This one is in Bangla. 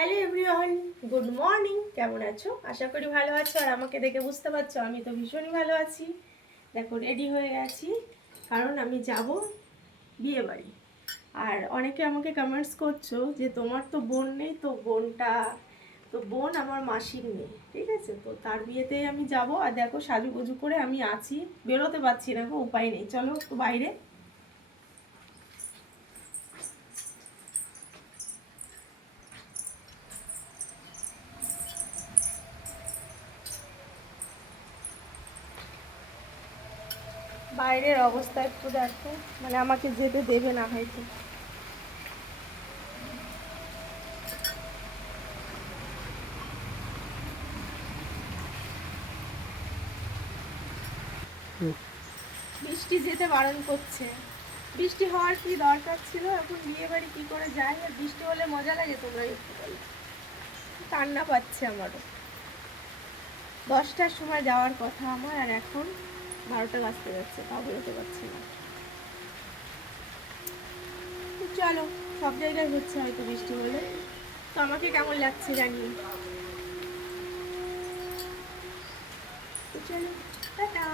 Hello everyone, good morning. কেমন আছো? আশা করি ভালো আছো। আর আমাকে দেখে বুঝতে পারছো আমি তো ভীষণই ভালো আছি। দেখো রেডি হয়ে গেছি, কারণ আমি যাব বিয়ে বাড়ি। আর অনেকে আমাকে কমেন্টস করছো যে তোমার তো বোন নেই, তো বোন আমার মাসির মেয়ে, ঠিক আছে? তো তার বিয়েতেই আমি যাব। আর দেখো সাজুগুজু করে আমি আছি, বেরোতে পারছি না গো, উপায় নেই। চলো একটু বাইরে। বাইরের অবস্থা একটু দেখো, মানে আমাকে যেতে দেবে না হয়তো। বৃষ্টি যেতে বারণ করছে। বৃষ্টি হওয়ার কি দরকার ছিল? এখন বিয়ে বাড়ি কি করে যায়? আর বৃষ্টি হলে মজা লাগে? তোমরা একটু বলো। কান্না পাচ্ছে আমারও। 10টার সময় যাওয়ার কথা আমার, আর এখন 12টা বাজতে যাচ্ছে, তাও বেরোতে পারছি না। তো চলো, সব জায়গায় হচ্ছে হয়তো বৃষ্টি হলে। তো আমাকে কেমন লাগছে জানি। তো চলো, টাটা।